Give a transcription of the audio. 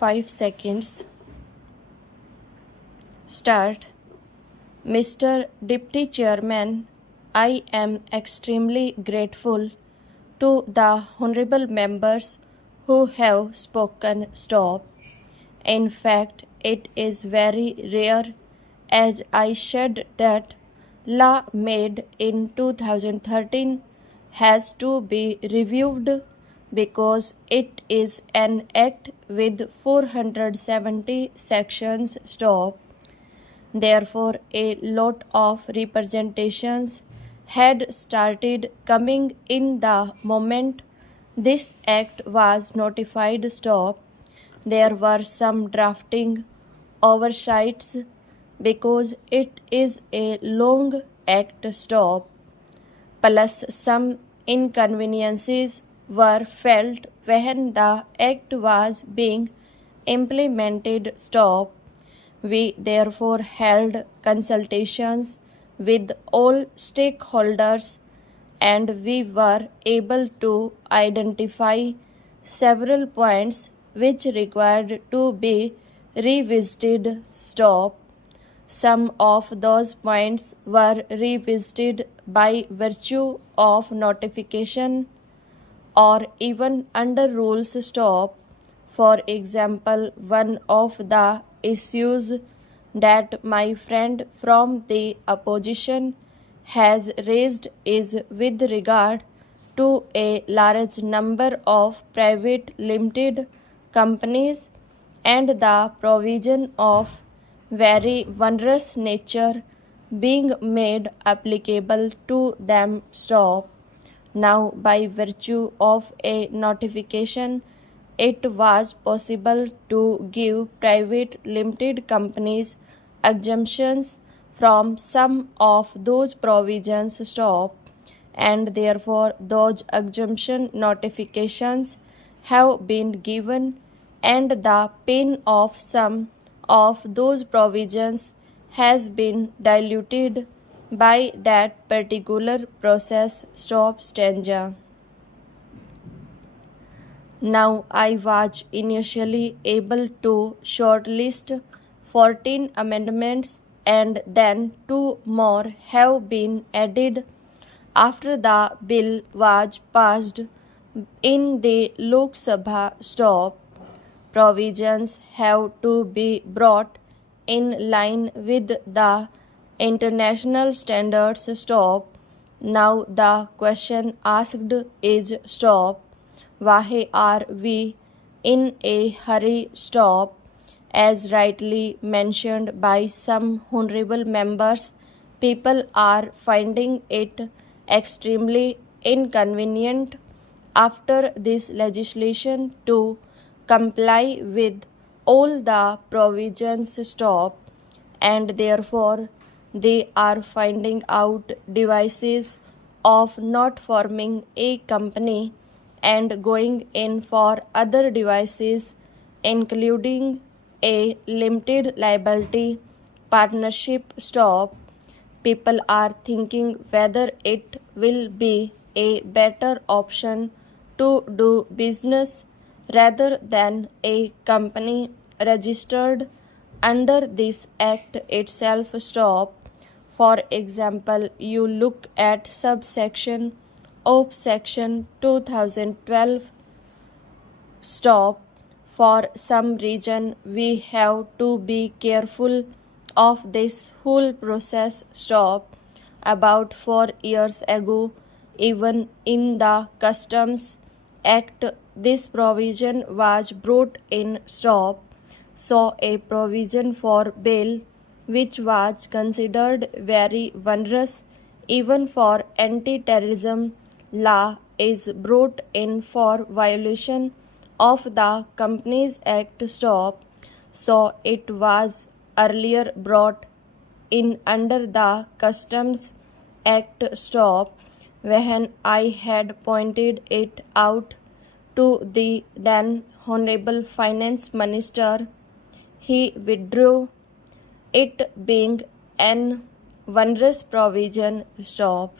5 seconds. Start. Mr. Deputy Chairman, I am extremely grateful to the honorable members who have spoken stop. In fact, it is very rare as I said that law made in 2013 has to be reviewed because it is an act with 470 sections stop. Therefore, a lot of representations had started coming in the moment this act was notified stop. There were some drafting oversights because it is a long act stop, plus some inconveniences were felt when the act was being implemented stop. We therefore held consultations with all stakeholders and we were able to identify several points which required to be revisited stop. Some of those points were revisited by virtue of notification or even under rules stop. For example, one of the issues that my friend from the opposition has raised is with regard to a large number of private limited companies and the provision of very onerous nature being made applicable to them stop. Now, by virtue of a notification, it was possible to give private limited companies exemptions from some of those provisions stop, and therefore those exemption notifications have been given and the pain of some of those provisions has been diluted by that particular process stop stanza. Now I was initially able to shortlist 14 amendments and then 2 more have been added after the bill was passed in the Lok Sabha stop. Provisions have to be brought in line with the international standards stop. Now the question asked is stop. Why are we in a hurry stop? As rightly mentioned by some honorable members, people are finding it extremely inconvenient after this legislation to comply with all the provisions stop, and therefore they are finding out devices of not forming a company and going in for other devices including a limited liability partnership stop. People are thinking whether it will be a better option to do business rather than a company registered under this act itself stop. For example, you look at subsection of section 2012 stop. For some reason we have to be careful of this whole process stop. About 4 years ago, even in the Customs Act, this provision was brought in stop. So a provision for bail which was considered very onerous even for anti-terrorism law is brought in for violation of the Companies Act stop. So it was earlier brought in under the Customs Act stop. When I had pointed it out to the then Honorable Finance Minister, he withdrew it being an onerous provision stop.